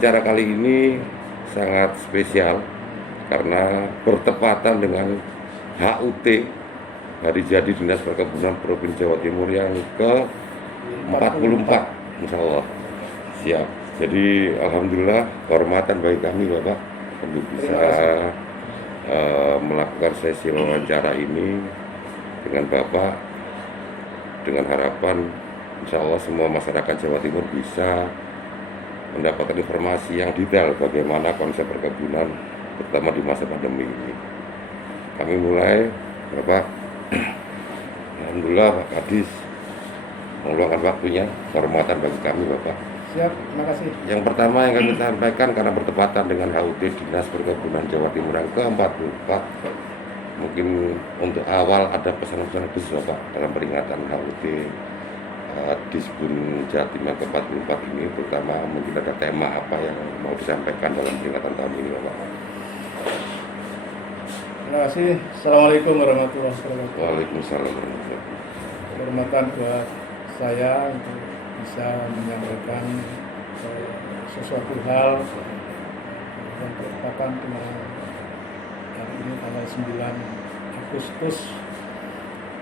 wawancara kali ini sangat spesial karena bertepatan dengan HUT Hari Jadi Dinas Perkebunan Provinsi Jawa Timur yang ke-44, Insya Allah. Siap. Jadi alhamdulillah kehormatan bagi kami Bapak untuk bisa melakukan sesi wawancara ini dengan Bapak, dengan harapan Insya Allah semua masyarakat Jawa Timur bisa mendapatkan informasi yang detail bagaimana konsep perkebunan terutama di masa pandemi ini. Kami mulai, Bapak. Alhamdulillah Pak Kadis meluangkan waktunya, kehormatan bagi kami Bapak. Siap, terima kasih. Yang pertama yang kami sampaikan karena bertepatan dengan HUT Dinas Perkebunan Jawa Timur yang ke-44, mungkin untuk awal ada pesan-pesan khusus Bapak dalam peringatan HUT Dispun Jatim yang ke-44 ini, terutama mungkin ada tema apa yang mau disampaikan dalam peringatan tahun ini Bapak. Terima kasih. Assalamualaikum warahmatullahi wabarakatuh. Waalaikumsalam warahmatullahi wabarakatuh. Kehormatan buat saya untuk bisa menyampaikan sesuatu hal yang berkaitan dengan hari ini tanggal 9 Agustus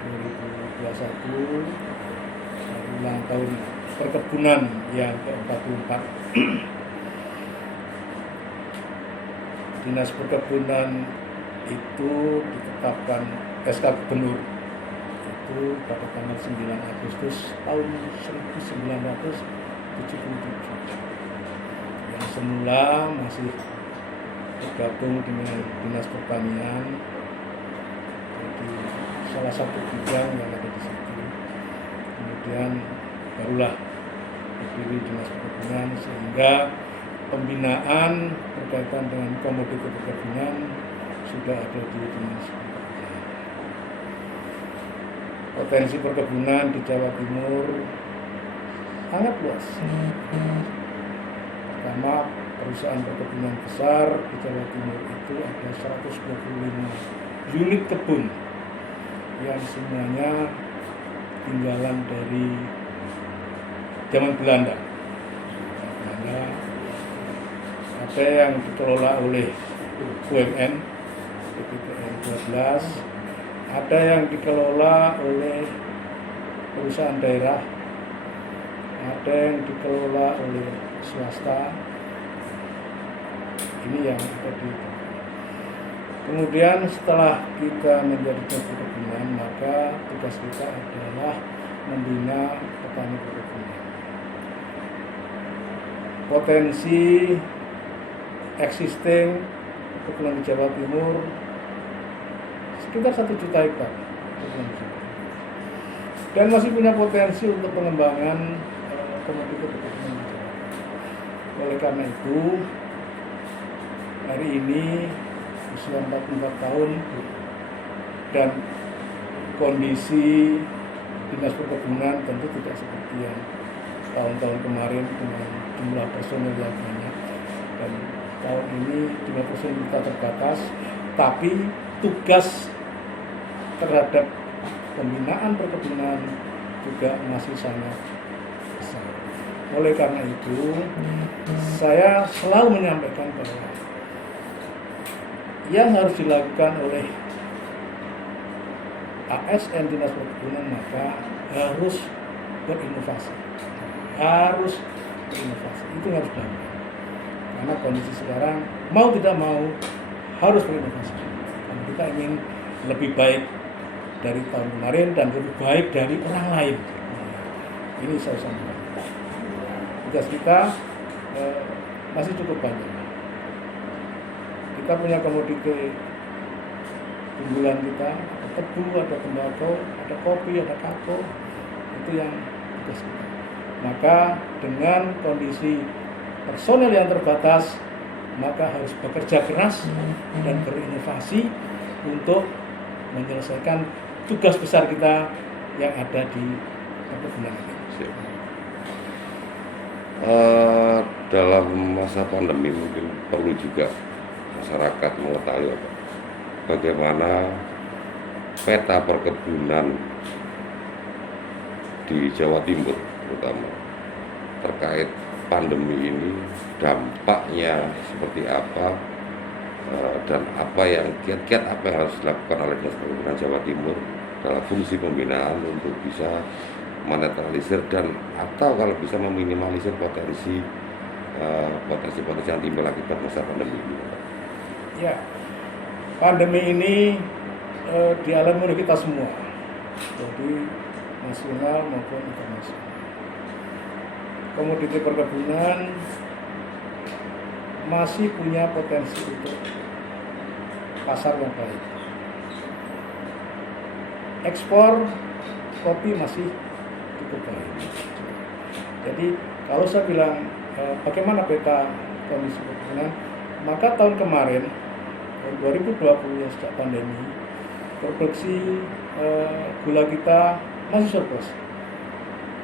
2021, hari ulang tahun perkebunan yang ke-44. Dinas Perkebunan itu ditetapkan SK Gubernur itu pada tanggal 9 Agustus tahun 1977 yang semula masih bergabung dengan Dinas Pertanian, jadi salah satu bidang yang ada di situ. Kemudian barulah dipilih Dinas Perkebunan sehingga pembinaan berkaitan dengan komoditi perkebunan sudah ada di Dinas Perkebunan. Potensi perkebunan di Jawa Timur sangat luas. Pertama, perusahaan perkebunan besar di Jawa Timur itu ada 125 unit kebun yang semuanya tinggalan dari zaman Belanda. Ada yang dikelola oleh BUMN, BPPN 12, ada yang dikelola oleh perusahaan daerah, ada yang dikelola oleh swasta. Ini yang ada di. Kemudian setelah kita menjadi perkebunan, maka tugas kita adalah membina petani perkebunan. Potensi existing perkebunan di Jawa Timur sekitar 1 juta hektar dan masih punya potensi untuk pengembangan komoditi perkebunan di Jawa. Oleh karena itu hari ini usia 44 tahun dan kondisi Dinas Perkebunan tentu tidak seperti yang tahun-tahun kemarin dengan jumlah personel yang banyak, dan tahun ini jumlah personel kita terbatas, tapi tugas terhadap pembinaan perkebunan juga masih sangat besar. Oleh karena itu, saya selalu menyampaikan bahwa yang harus dilakukan oleh ASN Dinas Perkebunan maka harus berinovasi. Itu harus dilakukan. Karena kondisi sekarang mau tidak mau harus berinovasi. Karena kita ingin lebih baik dari tahun kemarin dan lebih baik dari orang lain. Ini saya sampaikan. Tugas kita masih cukup banyak. Kita punya komoditi unggulan kita, ada tebu, ada tembakau, ada kopi, ada kakao, itu yang tugas kita. Maka dengan kondisi personel yang terbatas, maka harus bekerja keras dan berinovasi untuk menyelesaikan tugas besar kita yang ada di perkebunan ini. Dalam masa pandemi mungkin perlu juga masyarakat mengetahui bagaimana peta perkebunan di Jawa Timur terutama terkait pandemi ini, dampaknya seperti apa, dan apa yang kiat-kiat apa yang harus dilakukan oleh Dinas Perkebunan Jawa Timur dalam fungsi pembinaan untuk bisa menetralisir dan atau kalau bisa meminimalisir potensi yang timbul akibat masa pandemi ini. Ya, pandemi ini dialami oleh kita semua, jadi nasional maupun internasional. Komoditi perkebunan masih punya potensi untuk pasar yang baik. Ekspor kopi masih cukup baik. Jadi kalau saya bilang bagaimana peta kondisi perkebunan, maka tahun kemarin 2020 sejak pandemi produksi gula kita masih surplus.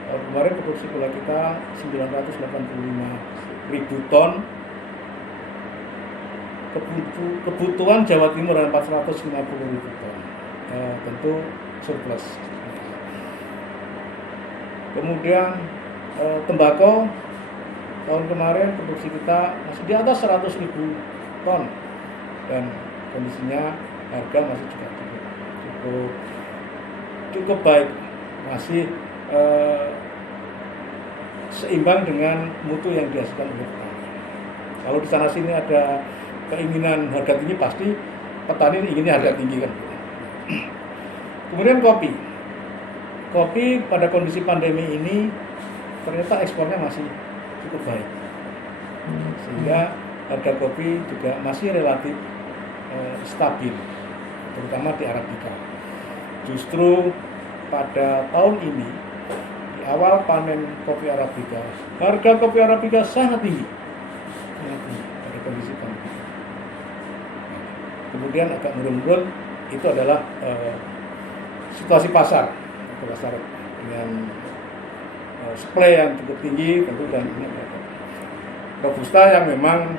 Kemarin produksi gula kita 985.000 ton, kebutuhan Jawa Timur adalah 450.000 ton, tentu surplus. Kemudian tembakau tahun kemarin produksi kita masih di atas 100.000 ton dan kondisinya harga masih juga cukup baik, masih seimbang dengan mutu yang dihasilkan oleh petani. Kalau di sana sini ada keinginan harga tinggi, pasti petani inginnya harga tinggi kan. Kemudian kopi pada kondisi pandemi ini ternyata ekspornya masih cukup baik, sehingga harga kopi juga masih relatif stabil, terutama di Arabica. Justru pada tahun ini di awal panen kopi Arabica, harga kopi Arabica sangat tinggi pada kondisi pandemi. Kemudian agak menurun, itu adalah situasi pasar dengan supply yang cukup tinggi tentu, dan Robusta yang memang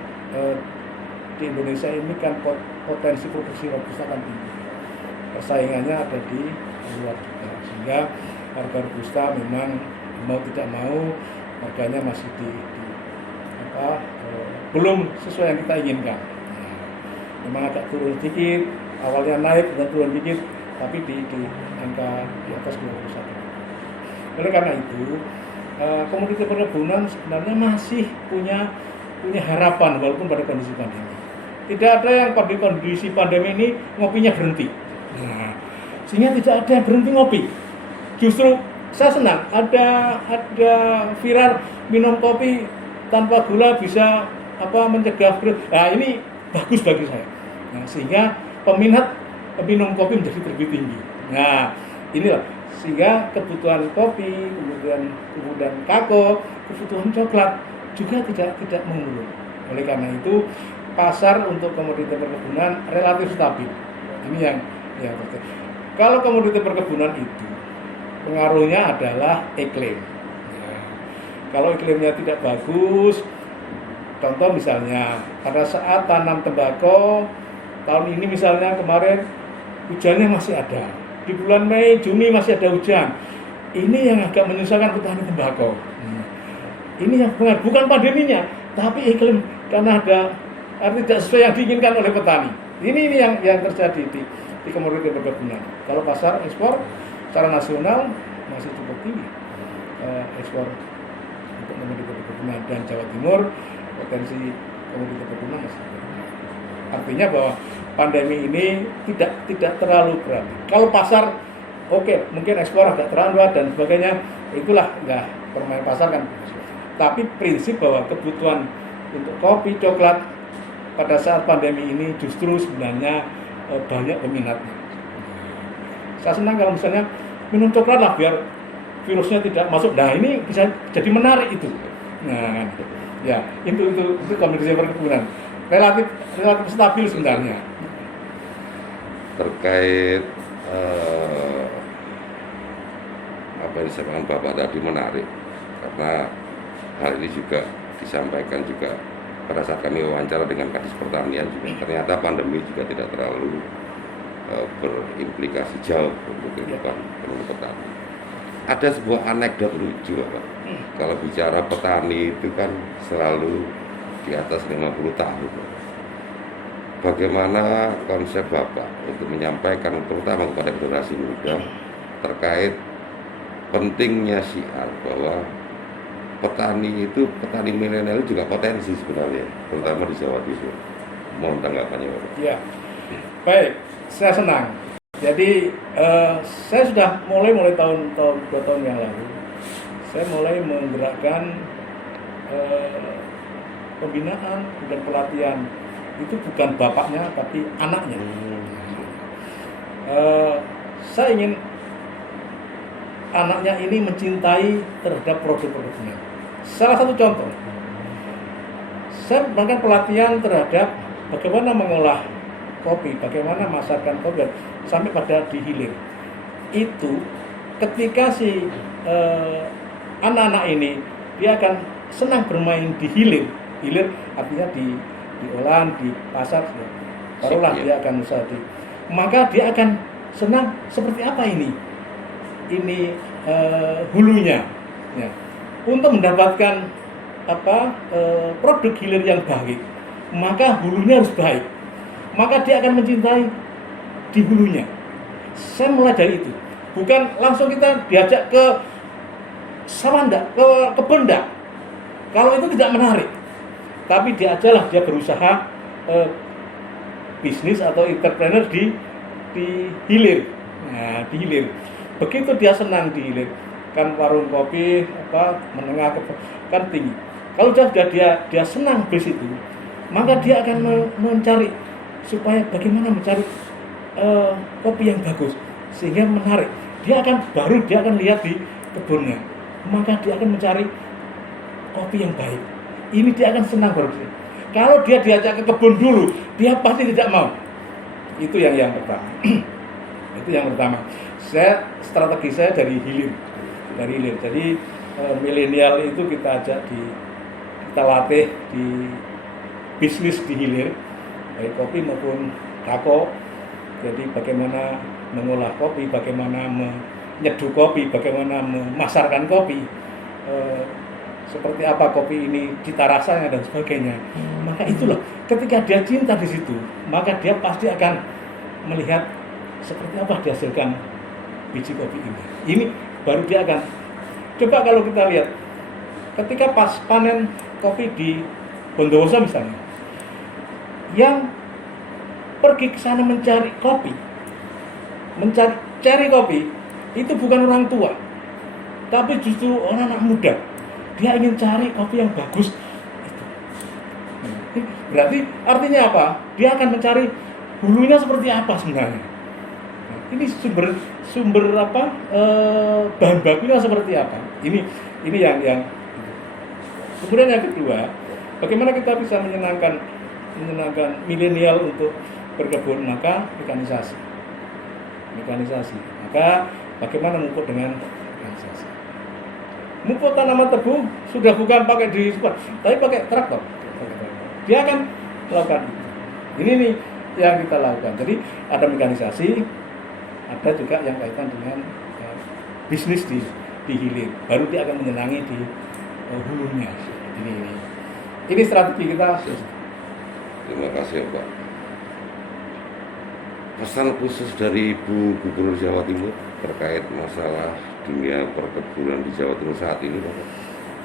di Indonesia ini kan potensi produksi Robusta kan tinggi, persaingannya ada di luar juga, sehingga harga Robusta memang mau tidak mau harganya masih belum sesuai yang kita inginkan. Memang agak turun sedikit, awalnya naik dan turun sedikit, tapi di angka di atas 21. Oleh karena itu, komoditi perkebunan sebenarnya masih punya harapan walaupun pada kondisi pandemi. Tidak ada yang pada kondisi pandemi ini ngopinya berhenti. Nah, sehingga tidak ada yang berhenti ngopi. Justru saya senang ada viral minum kopi tanpa gula bisa mencegah berat. Nah, ini bagus bagi saya. Nah, sehingga peminat minum kopi menjadi lebih tinggi. Nah, inilah sehingga kebutuhan kopi, kemudian kakao, kebutuhan coklat juga tidak menurun. Oleh karena itu, pasar untuk komoditi perkebunan relatif stabil. Ini yang terjadi. Kalau komoditi perkebunan itu pengaruhnya adalah iklim. Nah, kalau iklimnya tidak bagus, contoh misalnya pada saat tanam tembakau tahun ini misalnya kemarin hujannya masih ada, di bulan Mei, Juni masih ada hujan. Ini yang agak menyusahkan petani tembakau. Ini yang bukan pandeminya, tapi iklim, karena ada tidak sesuai yang diinginkan oleh petani. Ini yang terjadi di komoditi perkebunan. Kalau pasar ekspor secara nasional masih cukup tinggi, ekspor untuk komoditi perkebunan, dan Jawa Timur potensi komoditi perkebunan masih tinggi. Artinya bahwa pandemi ini tidak terlalu berat. Kalau pasar oke, mungkin ekspor agak terlambat dan sebagainya, itulah enggak permain pasar kan. Tapi prinsip bahwa kebutuhan untuk kopi, coklat pada saat pandemi ini justru sebenarnya banyak peminatnya. Saya senang kalau misalnya minum coklat lah biar virusnya tidak masuk. Nah, ini bisa jadi menarik itu. Nah, ya itu komoditi perkebunan relatif stabil sebenarnya. Terkait apa yang disampaikan Bapak tadi menarik, karena hal ini juga disampaikan juga pada saat kami wawancara dengan Kadis Pertanian juga, ternyata pandemi juga tidak terlalu berimplikasi jauh untuk kehidupan petani. ada sebuah anekdot lucu Pak. Kalau bicara petani itu kan selalu di atas 50 tahun. Bagaimana konsep Bapak untuk menyampaikan terutama kepada generasi muda terkait pentingnya syiar bahwa petani milenial juga potensi sebenarnya, terutama di Jawa Timur. Mohon tanggapannya Bapak. Ya, baik, saya senang. Jadi saya sudah mulai tahun 2 tahun yang lalu, saya mulai menggerakkan pembinaan dan pelatihan. Itu bukan bapaknya tapi anaknya. Saya ingin anaknya ini mencintai terhadap produk-produknya. Salah satu contoh, saya melakukan pelatihan terhadap bagaimana mengolah kopi, bagaimana masakkan kopi sampai pada dihilir. Itu ketika si anak-anak ini dia akan senang bermain di hilir artinya diolah, di pasar, barulah dia akan usaha maka dia akan senang seperti apa ini hulunya ya. Untuk mendapatkan produk hilir yang baik, maka hulunya harus baik, maka dia akan mencintai di hulunya. Saya mulai dari itu, bukan langsung kita diajak ke sawah ndak, ke kebun ndak. Kalau itu tidak menarik, tapi diajaklah dia berusaha bisnis atau entrepreneur di hilir. Nah, di hilir. Begitu dia senang di hilir, kan warung kopi menengah kan tinggi. Kalau sudah dia senang di situ, maka dia akan mencari supaya bagaimana mencari kopi yang bagus sehingga menarik. Dia akan lihat di kebunnya, maka dia akan mencari kopi yang baik. Ini dia akan senang baru. Kalau dia diajak ke kebun dulu, dia pasti tidak mau. Itu yang pertama. Itu yang pertama. Strategi saya dari hilir. Jadi milenial itu kita ajak kita latih di bisnis di hilir, baik kopi maupun kako. Jadi bagaimana mengolah kopi, bagaimana menyeduh kopi, bagaimana memasarkan kopi, seperti apa kopi ini, cita rasanya dan sebagainya. Maka itulah, ketika dia cinta di situ, maka dia pasti akan melihat seperti apa dihasilkan biji kopi ini. Ini baru dia akan. Coba kalau kita lihat, ketika pas panen kopi di Bondowoso misalnya, yang pergi ke sana mencari kopi, itu bukan orang tua, tapi justru orang anak muda. Dia ingin cari kopi yang bagus. Berarti artinya apa? Dia akan mencari hulunya seperti apa sebenarnya. Ini sumber bahan bakunya seperti apa? Ini yang. Kemudian yang kedua, bagaimana kita bisa menyenangkan milenial untuk berkebun? Maka mekanisasi. Maka bagaimana memupuk dengan mekanisasi? Memupuk tanaman tebu sudah bukan pakai tapi pakai traktor. Dia akan melakukan itu. Ini nih yang kita lakukan. Jadi ada mekanisasi, ada juga yang kaitan dengan bisnis di hilir. Baru dia akan menyenangi di hulunya. Ini strategi kita. Terima kasih Pak. Pesan khusus dari Ibu Gubernur Jawa Timur terkait masalah dunia perkebunan di Jawa Timur saat ini, Pak?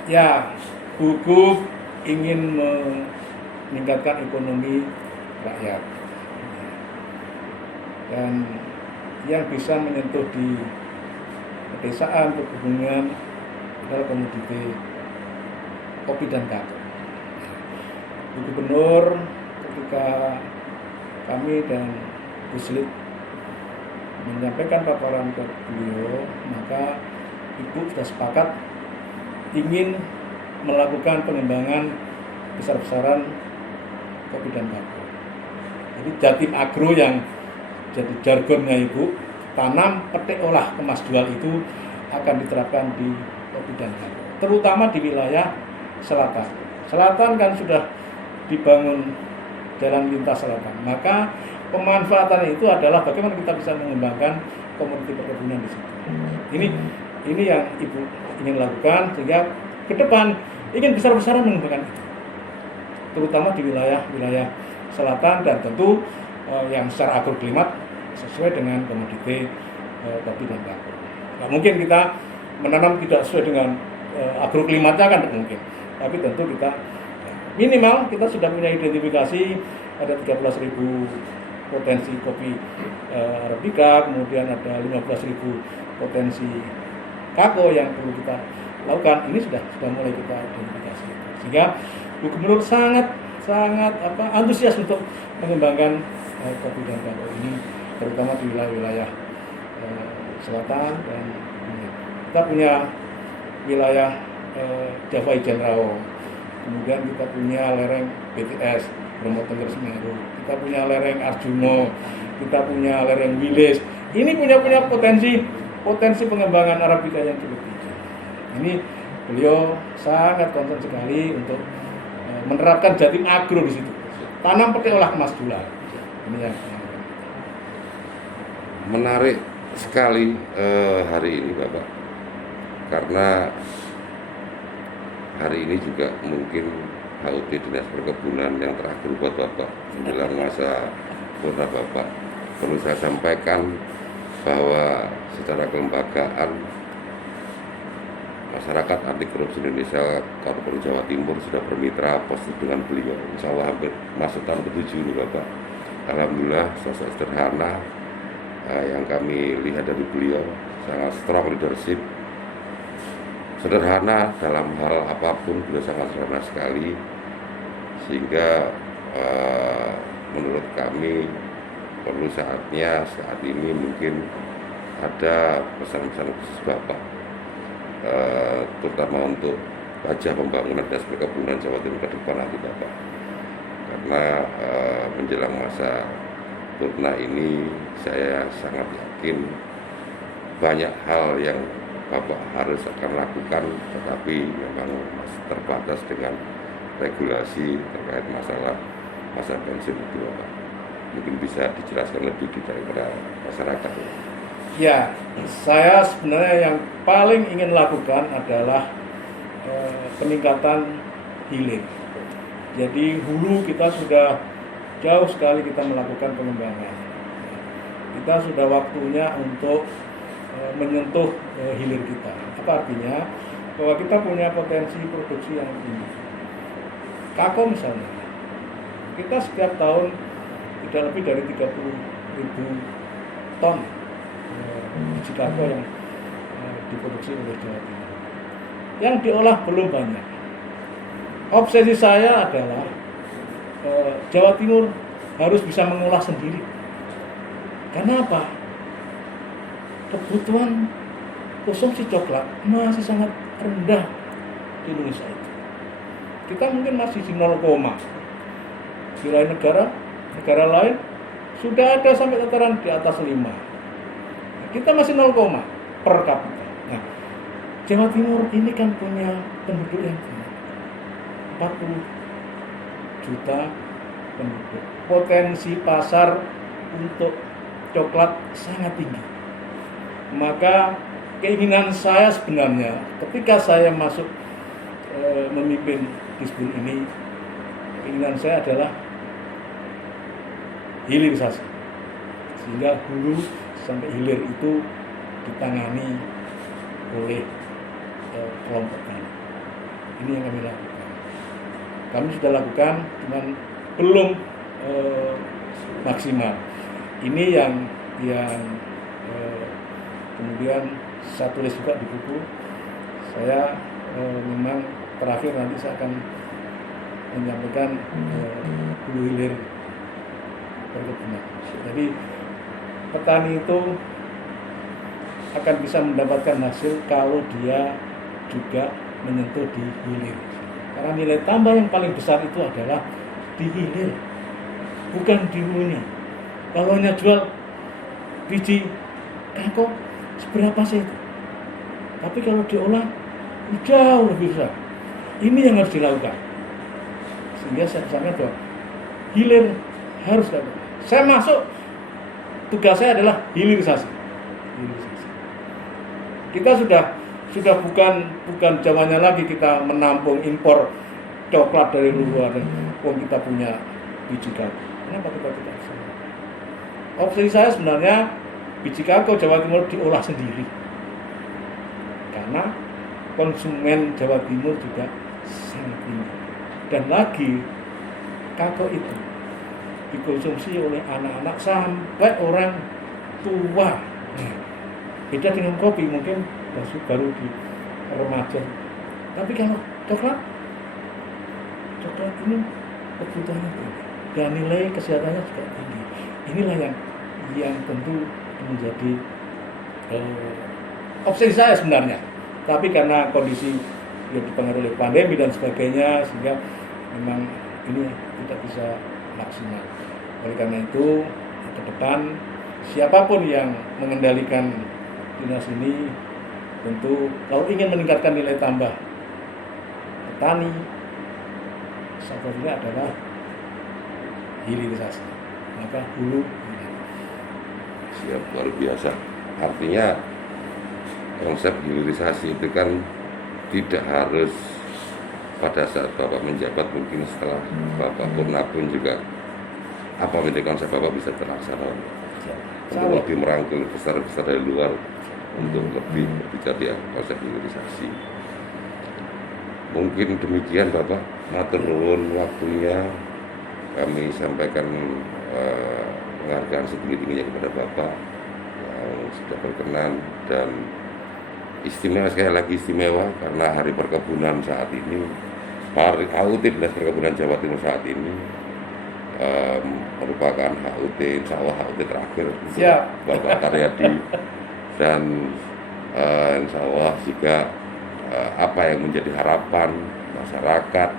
Ya, Gub ingin meningkatkan ekonomi rakyat dan yang bisa menyentuh di pedesaan, perkebunan adalah komoditi kopi dan kakao. Bu Gubernur ketika kami dan Bu Slit menyampaikan paparan ke beliau, maka Ibu sudah sepakat ingin melakukan pengembangan besar-besaran kopi dan kakao. Jadi Jatim Agro yang jadi jargonnya Ibu, tanam, petik, olah, kemas, jual itu akan diterapkan di kopi dan kakao, terutama di wilayah selatan. Selatan kan sudah dibangun jalan lintas selatan, maka pemanfaatan itu adalah bagaimana kita bisa mengembangkan komoditi perkebunan di situ. Ini ini yang Ibu ingin lakukan, sehingga ke depan ingin besar-besaran mengembangkan itu, terutama di wilayah selatan, dan tentu yang secara agroklimat sesuai dengan komoditi kopi dan kakao. Nah, mungkin kita menanam tidak sesuai dengan agroklimatnya kan tidak mungkin, tapi tentu kita minimal kita sudah punya identifikasi ada 13.000 potensi kopi Arabica, kemudian ada 15.000 potensi kakao yang perlu kita lakukan. Ini sudah mulai kita identifikasi, sehingga Bu Gubernur sangat antusias untuk mengembangkan kopi dan kakao ini, terutama di wilayah selatan, dan kita punya wilayah Java Ijen Rawo, kemudian kita punya lereng BTS Bromo Tengger Semeru, kita punya lereng Arjuno, kita punya lereng Wilis. Ini punya potensi pengembangan Arabica yang cukup tinggi. Ini beliau sangat konsen sekali untuk menerapkan Jatim Agro di situ. Tanam petik olah kemas gula. Ini yang Menarik sekali hari ini Bapak, karena hari ini juga mungkin HUT Dinas Perkebunan yang terakhir buat Bapak menjelang masa purna Bapak. Perlu saya sampaikan bahwa secara kelembagaan masyarakat anti korupsi Indonesia Kabupaten Jawa Timur sudah bermitra positif dengan beliau. Insya Allah hampir masuk tahun ke-7 ini Bapak. Alhamdulillah sosok sederhana yang kami lihat dari beliau, sangat strong leadership, sederhana dalam hal apapun, beliau sangat sederhana sekali, sehingga menurut kami perlu saatnya saat ini mungkin ada pesan-pesan khusus Bapak, terutama untuk wajah pembangunan Dinas Perkebunan Jawa Timur ke depan nanti Bapak, karena menjelang masa purna ini saya sangat yakin banyak hal yang Bapak harus akan lakukan, tetapi memang masih terbatas dengan regulasi terkait masalah masa pensiun itu Bapak. Mungkin bisa dijelaskan lebih detail kepada masyarakat. Ya, saya sebenarnya yang paling ingin lakukan adalah peningkatan hilir. Jadi hulu kita sudah jauh sekali kita melakukan pengembangan. Kita sudah waktunya untuk menyentuh hilir kita. Apa artinya? Bahwa kita punya potensi produksi yang tinggi. Kakao misalnya, kita setiap tahun tidak lebih dari 30.000 ton biji kakao yang diproduksi oleh Jawa Timur. Yang diolah belum banyak. Obsesi saya adalah Jawa Timur harus bisa mengolah sendiri. Karena apa? Kebutuhan konsumsi coklat masih sangat rendah di Indonesia itu. Kita mungkin masih di 0, di lain negara lain sudah ada sampai tataran di atas 5. Kita masih 0, per kapita. Nah, Jawa Timur ini kan punya penduduk yang 40 juta penduduk. Potensi pasar untuk coklat sangat tinggi. Maka keinginan saya sebenarnya ketika saya masuk memimpin Disbun ini, keinginan saya adalah hilirisasi, sehingga hulu sampai hilir itu ditangani oleh kelompok tani. Ini yang kami lakukan. Kami sudah lakukan, cuman belum maksimal. Ini yang kemudian saya tulis juga di buku. Saya memang terakhir nanti saya akan menyampaikan hulu hilir perkebunan. Jadi petani itu akan bisa mendapatkan hasil kalau dia juga menyentuh di hilir. Karena nilai tambah yang paling besar itu adalah di hilir, bukan di hulunya. Kalau hanya jual biji kakao seberapa sih itu? Tapi kalau diolah jauh lebih besar. Ini yang harus dilakukan. Sehingga saya pesankan bahwa hilir harus dilakukan. Saya masuk, tugas saya adalah hilirisasi. Kita sudah Sudah bukan zamannya lagi kita menampung impor coklat dari luar. Wong kita punya biji kakao. Kenapa kita tidak bisa? Opsi saya sebenarnya biji kakao Jawa Timur diolah sendiri. Karena konsumen Jawa Timur juga sangat tinggi. Dan lagi kakao itu dikonsumsi oleh anak-anak sampai orang tua. Beda dengan kopi, mungkin baru di remaja. Tapi kalau coklat ini kebutuhannya tinggi dan nilai kesehatannya juga tinggi. Inilah yang tentu menjadi opsi saya sebenarnya. Tapi karena kondisi yang dipengaruhi oleh pandemi dan sebagainya, sehingga memang ini tidak bisa maksimal. Oleh karena itu, ke depan siapapun yang mengendalikan dinas ini, tentu kalau ingin meningkatkan nilai tambah petani, salah satunya adalah hilirisasi. Maka hulu siap, luar biasa. Artinya konsep hilirisasi itu kan tidak harus pada saat Bapak menjabat, mungkin setelah Bapak purna pun juga apa menjadi konsep Bapak bisa terlaksana untuk lebih merangkul besar-besar dari luar untuk lebih berbicara di konsep hilirisasi. Mungkin demikian Bapak, matur nuwun waktunya. Kami sampaikan penghargaan setinggi-tingginya kepada Bapak yang sudah berkenan, dan istimewa, sekali lagi istimewa karena Hari Perkebunan saat ini, Hari HUT Dinas Perkebunan Jawa Timur saat ini merupakan HUT, insya Allah HUT terakhir untuk Bapak Karyadi, dan insya Allah juga apa yang menjadi harapan masyarakat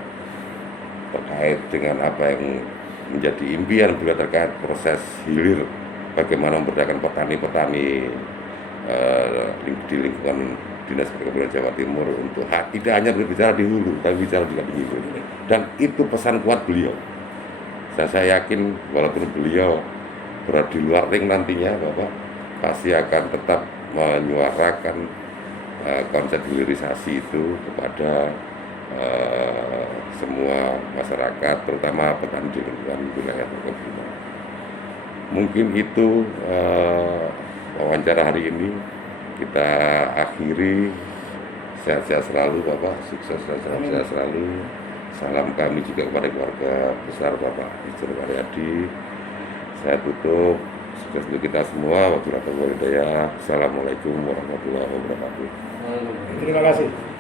terkait dengan apa yang menjadi impian juga terkait proses hilir, bagaimana memberdayakan petani-petani di lingkungan Dinas Perkebunan Jawa Timur untuk tidak hanya berbicara di hulu, tapi bicara juga di hilir. Dan itu pesan kuat beliau. Dan saya yakin walaupun beliau berada di luar ring nantinya, Bapak pasti akan tetap menyuarakan konsep hilirisasi itu kepada semua masyarakat, terutama petani di lingkungan wilayah perkebunan. Mungkin itu wawancara hari ini kita akhiri. Sehat-sehat selalu Bapak, sukses dan sehat selalu. Salam kami juga kepada keluarga besar Bapak Ijul Karyadi. Saya tutup. Sukses untuk kita semua. Wabillahi taufiq wal hidayah. Assalamualaikum warahmatullahi wabarakatuh. Terima kasih.